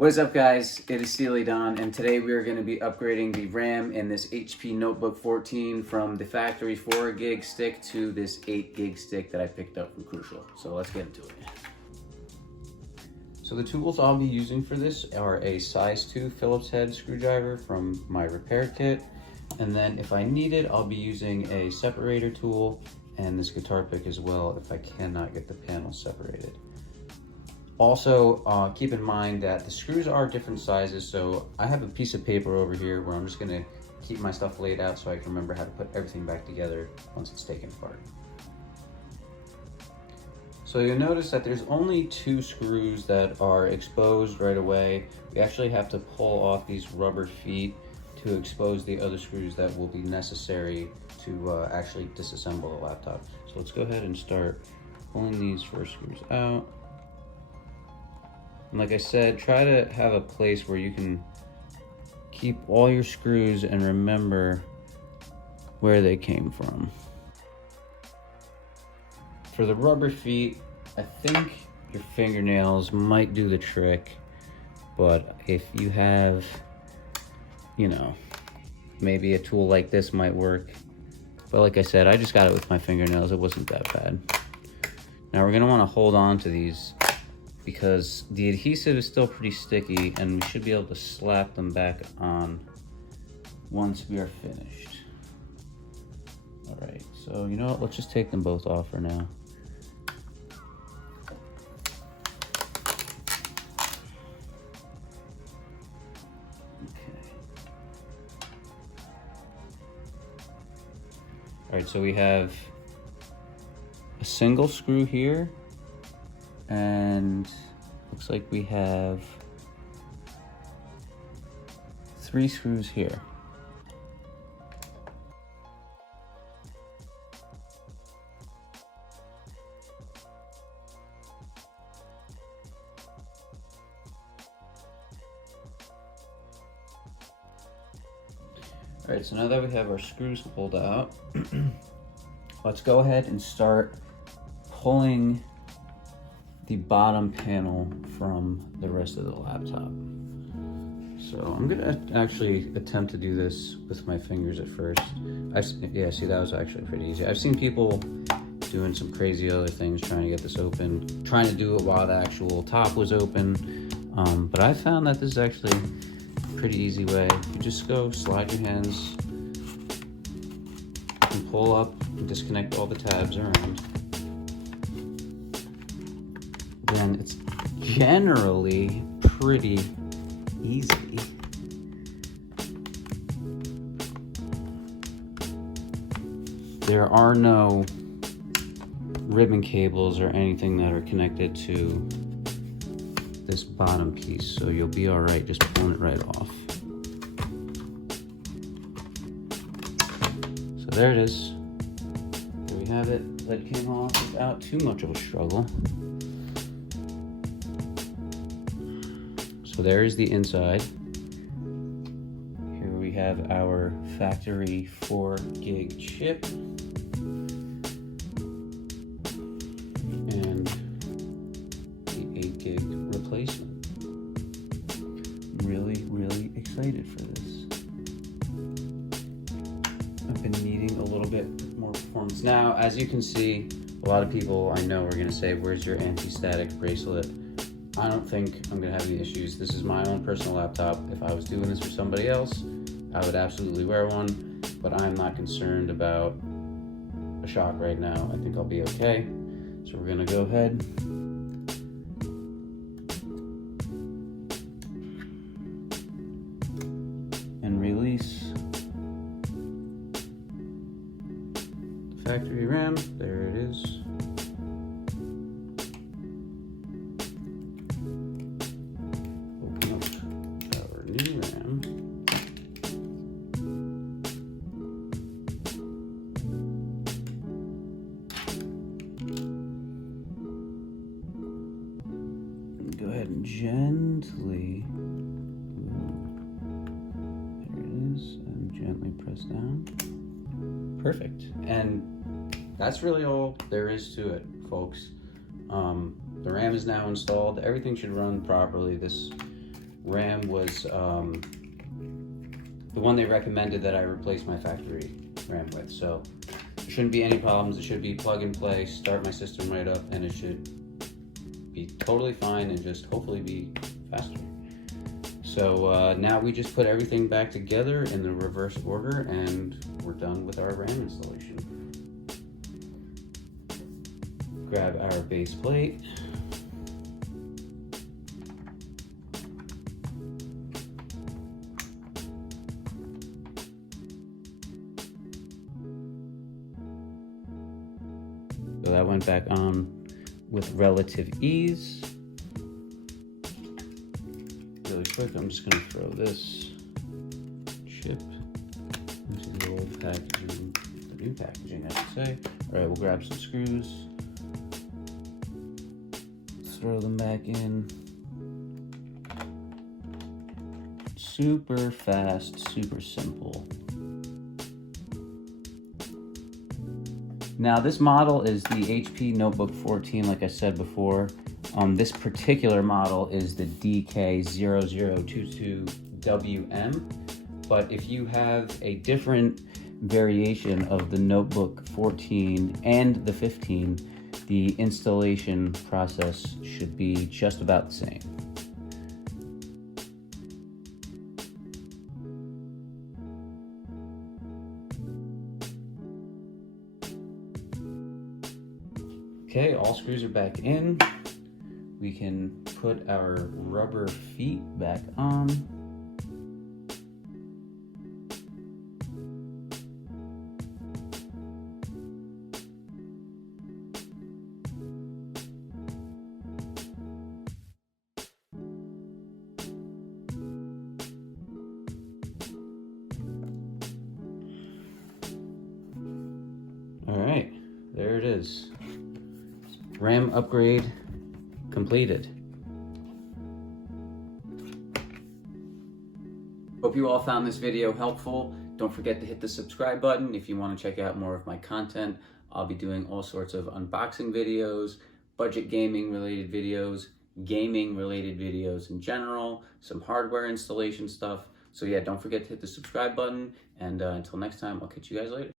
What is up, guys? It is Steely Don, and today we are going to be upgrading the RAM in this HP Notebook 14 from the factory 4 gig stick to this 8 gig stick that I picked up from Crucial. So let's get into it. So the tools I'll be using for this are a size 2 Phillips head screwdriver from my repair kit, and then if I need it, I'll be using a separator tool and this guitar pick as well if I cannot get the panels separated. Also, keep in mind that the screws are different sizes, so I have a piece of paper over here where I'm just gonna keep my stuff laid out so I can remember how to put everything back together once it's taken apart. So you'll notice that there's only 2 screws that are exposed right away. We actually have to pull off these rubber feet to expose the other screws that will be necessary to actually disassemble the laptop. So let's go ahead and start pulling these first screws out. And like I said, try to have a place where you can keep all your screws and remember where they came from. For the rubber feet, I think your fingernails might do the trick, but if you have, maybe a tool like this might work. But like I said, I just got it with my fingernails. It wasn't that bad. Now we're gonna wanna hold on to these because the adhesive is still pretty sticky and we should be able to slap them back on once we are finished. All right, so you know what, let's just take them both off for now. Okay. All right, so we have a single screw here, and looks like we have 3 screws here. All right, so now that we have our screws pulled out, let's go ahead and start pulling the bottom panel from the rest of the laptop. So I'm gonna actually attempt to do this with my fingers at first. Yeah, see, that was actually pretty easy. I've seen people doing some crazy other things trying to get this open, trying to do it while the actual top was open. But I found that this is actually a pretty easy way. You just go slide your hands and pull up and disconnect all the tabs around. Then it's generally pretty easy. There are no ribbon cables or anything that are connected to this bottom piece, so you'll be all right just pulling it right off. So there it is. There we have it. That came off without too much of a struggle. So there's the inside. Here we have our factory 4 gig chip. And the 8 gig replacement. I'm really, really excited for this. I've been needing a little bit more performance. Now, as you can see, a lot of people I know are gonna say, where's your anti-static bracelet? I don't think I'm gonna have any issues. This is my own personal laptop. If I was doing this for somebody else, I would absolutely wear one, but I'm not concerned about a shock right now. I think I'll be okay. So we're gonna go ahead and release the factory RAM. There it is. New RAM. Go ahead and gently, there it is, and gently press down. Perfect. And that's really all there is to it, folks. The RAM is now installed. Everything should run properly. This RAM was the one they recommended that I replace my factory RAM with. So there shouldn't be any problems. It should be plug and play, start my system right up, and it should be totally fine and just hopefully be faster. So now we just put everything back together in the reverse order and we're done with our RAM installation. Grab our base plate. So that went back on with relative ease. Really quick, I'm just gonna throw this chip into the old packaging, the new packaging, I should say. All right, we'll grab some screws, throw them back in. Super fast, super simple. Now this model is the HP Notebook 14, like I said before. This particular model is the DK0022WM, but if you have a different variation of the Notebook 14 and the 15, the installation process should be just about the same. Okay, all screws are back in. We can put our rubber feet back on. All right, there it is. RAM upgrade completed. Hope you all found this video helpful. Don't forget to hit the subscribe button if you want to check out more of my content. I'll be doing all sorts of unboxing videos, budget gaming related videos, gaming related videos in general, some hardware installation stuff. So yeah, don't forget to hit the subscribe button, and until next time, I'll catch you guys later.